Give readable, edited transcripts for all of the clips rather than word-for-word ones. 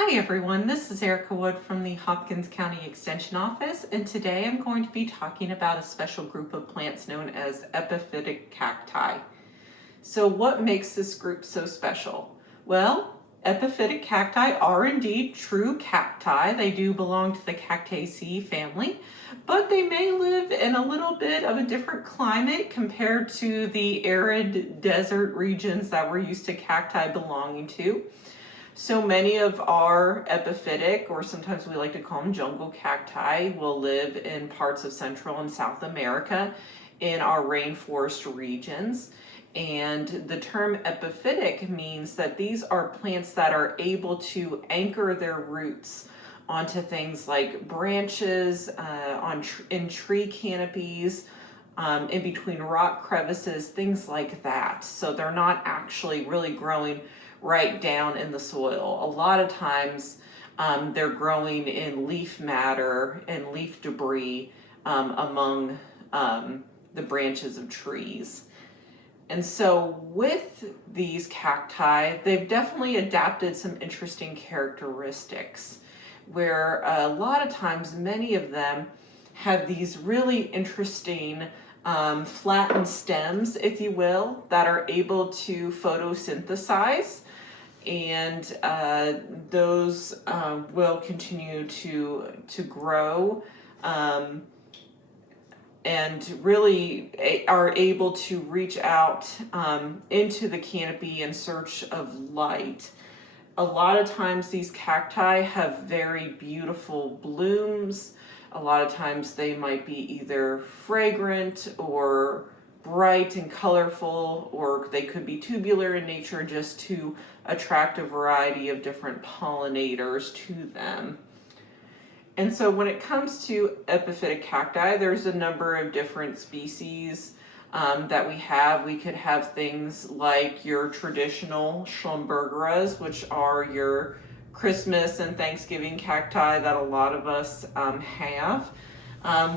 Hi everyone, this is Erica Wood from the Hopkins County Extension Office, and today I'm going to be talking about a special group of plants known as epiphytic cacti. So what makes this group so special? Well, epiphytic cacti are indeed true cacti. They do belong to the Cactaceae family, but they may live in a little bit of a different climate compared to the arid desert regions that we're used to cacti belonging to. So many of our epiphytic, or sometimes we like to call them jungle cacti, will live in parts of Central and South America in our rainforest regions. And the term epiphytic means that these are plants that are able to anchor their roots onto things like branches, in tree canopies, in between rock crevices, things like that. So they're not actually really growing right down in the soil. A lot of times they're growing in leaf matter and leaf debris among the branches of trees. And so with these cacti, they've definitely adapted some interesting characteristics where a lot of times many of them have these really interesting flattened stems, if you will, that are able to photosynthesize, and those will continue to grow and really are able to reach out into the canopy in search of light. A lot of times these cacti have very beautiful blooms. A lot of times they might be either fragrant or bright and colorful, or they could be tubular in nature just to attract a variety of different pollinators to them. And so when it comes to epiphytic cacti, there's a number of different species that we have. We could have things like your traditional Schlumbergeras, which are your Christmas and Thanksgiving cacti that a lot of us have.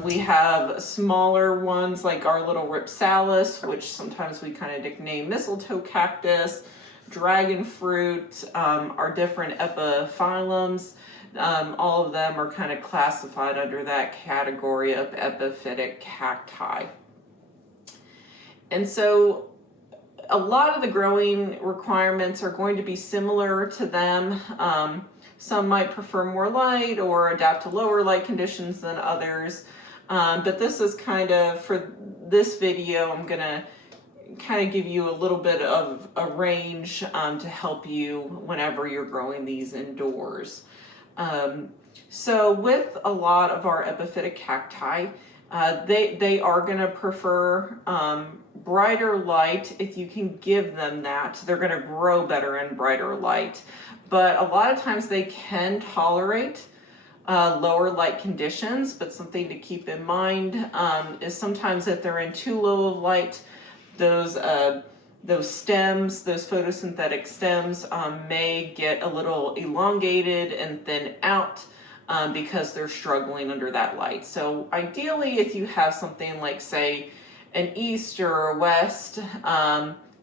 We have smaller ones like our little Ripsalis, which sometimes we kind of nickname mistletoe cactus, dragon fruit, our different epiphyllums. All of them are kind of classified under that category of epiphytic cacti. And so a lot of the growing requirements are going to be similar to them. Some might prefer more light or adapt to lower light conditions than others. But this is kind of, for this video, I'm gonna kind of give you a little bit of a range to help you whenever you're growing these indoors. So with a lot of our epiphytic cacti, they are going to prefer brighter light. If you can give them that, they're going to grow better in brighter light. But a lot of times they can tolerate lower light conditions, but something to keep in mind is sometimes if they're in too low of light, those stems, those photosynthetic stems may get a little elongated and thin out because they're struggling under that light. So ideally, if you have something like, say, an east or a west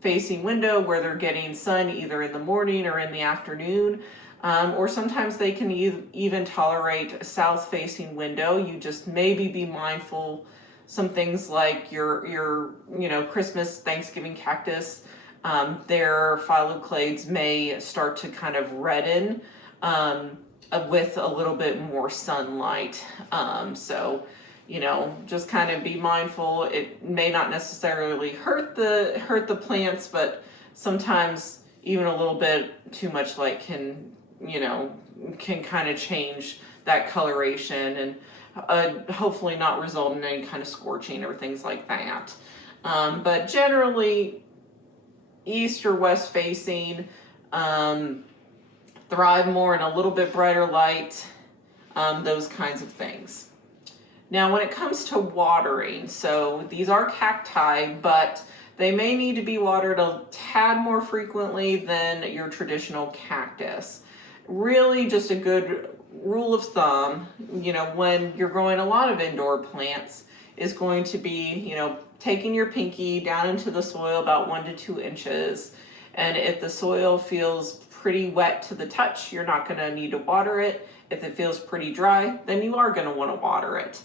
facing window where they're getting sun either in the morning or in the afternoon, or sometimes they can even tolerate a south facing window, you just maybe be mindful. Some things like your Christmas, Thanksgiving cactus, their phylloclades may start to kind of redden with a little bit more sunlight. So, just kind of be mindful. It may not necessarily hurt the plants, but sometimes even a little bit too much light can kind of change that coloration and hopefully not result in any kind of scorching or things like that. But generally, east or west facing thrive more in a little bit brighter light, those kinds of things. Now, when it comes to watering, so these are cacti, but they may need to be watered a tad more frequently than your traditional cactus. Really, just a good rule of thumb, when you're growing a lot of indoor plants, is going to be, taking your pinky down into the soil about 1 to 2 inches. And if the soil feels pretty wet to the touch, you're not going to need to water it. If it feels pretty dry, then you are going to want to water it.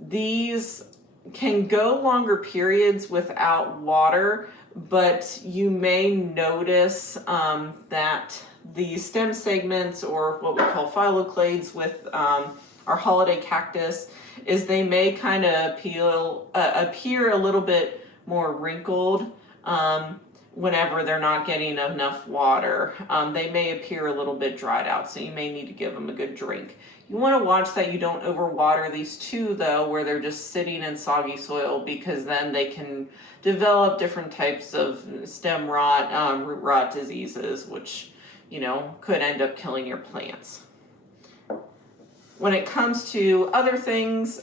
These can go longer periods without water, but you may notice that the stem segments, or what we call phylloclades with our holiday cactus, is they may kind of appear a little bit more wrinkled whenever they're not getting enough water. They may appear a little bit dried out, so you may need to give them a good drink. You want to watch that you don't overwater these too, though, where they're just sitting in soggy soil, because then they can develop different types of stem rot, root rot diseases, which, you know, could end up killing your plants. When it comes to other things,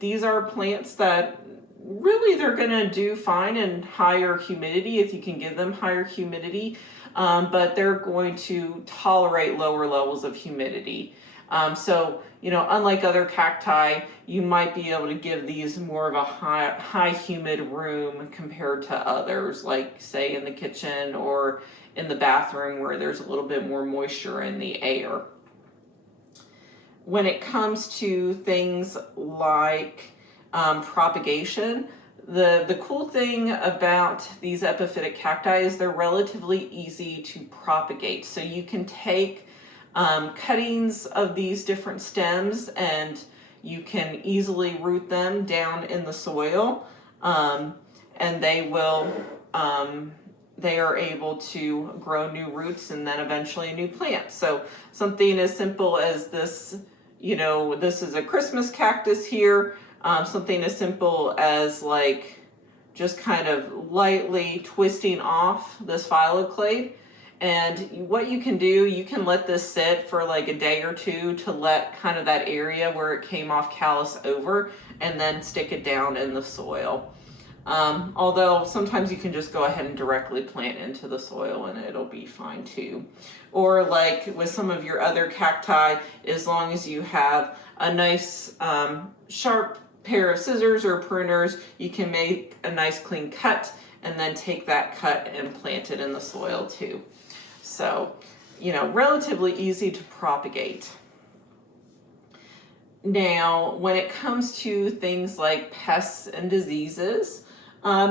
these are plants that really they're going to do fine in higher humidity if you can give them higher humidity, but they're going to tolerate lower levels of humidity. So, you know, unlike other cacti, you might be able to give these more of a high humid room compared to others, like say in the kitchen or in the bathroom where there's a little bit more moisture in the air. When it comes to things like propagation, the cool thing about these epiphytic cacti is they're relatively easy to propagate. So you can take cuttings of these different stems and you can easily root them down in the soil, and they are able to grow new roots and then eventually a new plant. So something as simple as this, you know, this is a Christmas cactus here, something as simple as like just kind of lightly twisting off this phylloclade. And what you can do, you can let this sit for like a day or two to let kind of that area where it came off callus over, and then stick it down in the soil. Although sometimes you can just go ahead and directly plant into the soil and it'll be fine too. Or like with some of your other cacti, as long as you have a nice sharp pair of scissors or pruners, you can make a nice clean cut and then take that cut and plant it in the soil too. So, you know, relatively easy to propagate. Now, when it comes to things like pests and diseases,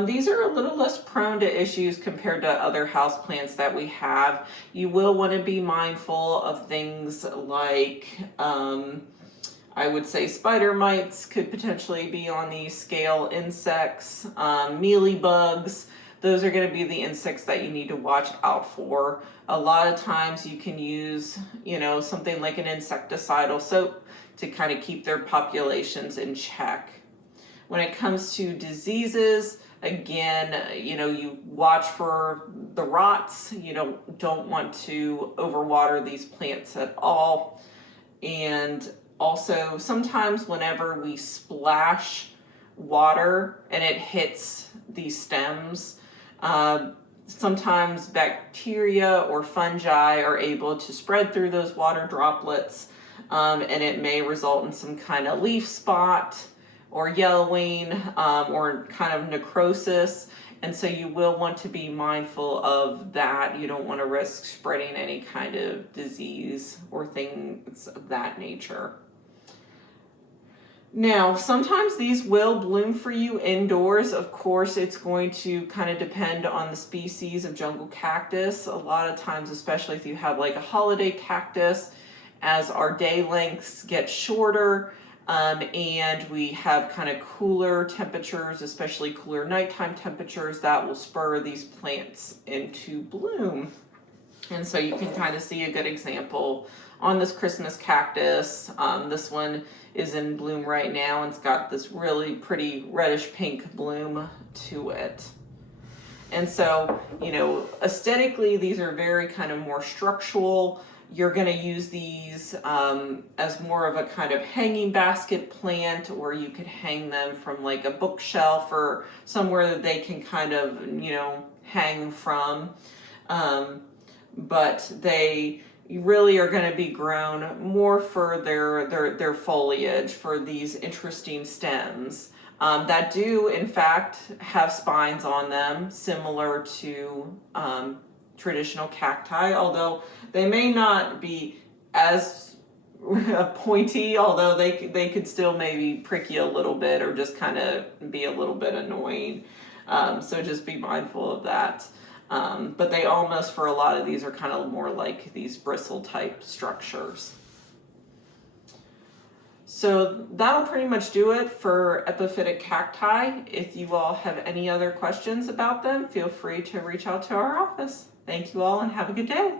these are a little less prone to issues compared to other houseplants that we have. You will want to be mindful of things like, I would say spider mites could potentially be on the scale, insects, mealybugs. Those are going to be the insects that you need to watch out for. A lot of times you can use, you know, something like an insecticidal soap to kind of keep their populations in check. When it comes to diseases, again, you know, you watch for the rots. You don't want to overwater these plants at all. And also, sometimes whenever we splash water and it hits these stems, sometimes bacteria or fungi are able to spread through those water droplets, and it may result in some kind of leaf spot or yellowing, or kind of necrosis. And so you will want to be mindful of that. You don't want to risk spreading any kind of disease or things of that nature. Now, sometimes these will bloom for you indoors. Of course, it's going to kind of depend on the species of jungle cactus. A lot of times, especially if you have like a holiday cactus, as our day lengths get shorter, and we have kind of cooler temperatures, especially cooler nighttime temperatures, that will spur these plants into bloom. And so you can kind of see a good example on this Christmas cactus. This one is in bloom right now and it's got this really pretty reddish pink bloom to it. And so, you know, aesthetically, these are very kind of more structural. You're going to use these as more of a kind of hanging basket plant, or you could hang them from like a bookshelf or somewhere that they can kind of, you know, hang from. But they really are going to be grown more for their foliage, for these interesting stems that do in fact have spines on them, similar to traditional cacti, although they may not be as pointy, although they could still maybe prick you a little bit or just kind of be a little bit annoying. So just be mindful of that. But they almost, for a lot of these, are kind of more like these bristle type structures. So that'll pretty much do it for epiphytic cacti. If you all have any other questions about them, feel free to reach out to our office. Thank you all and have a good day.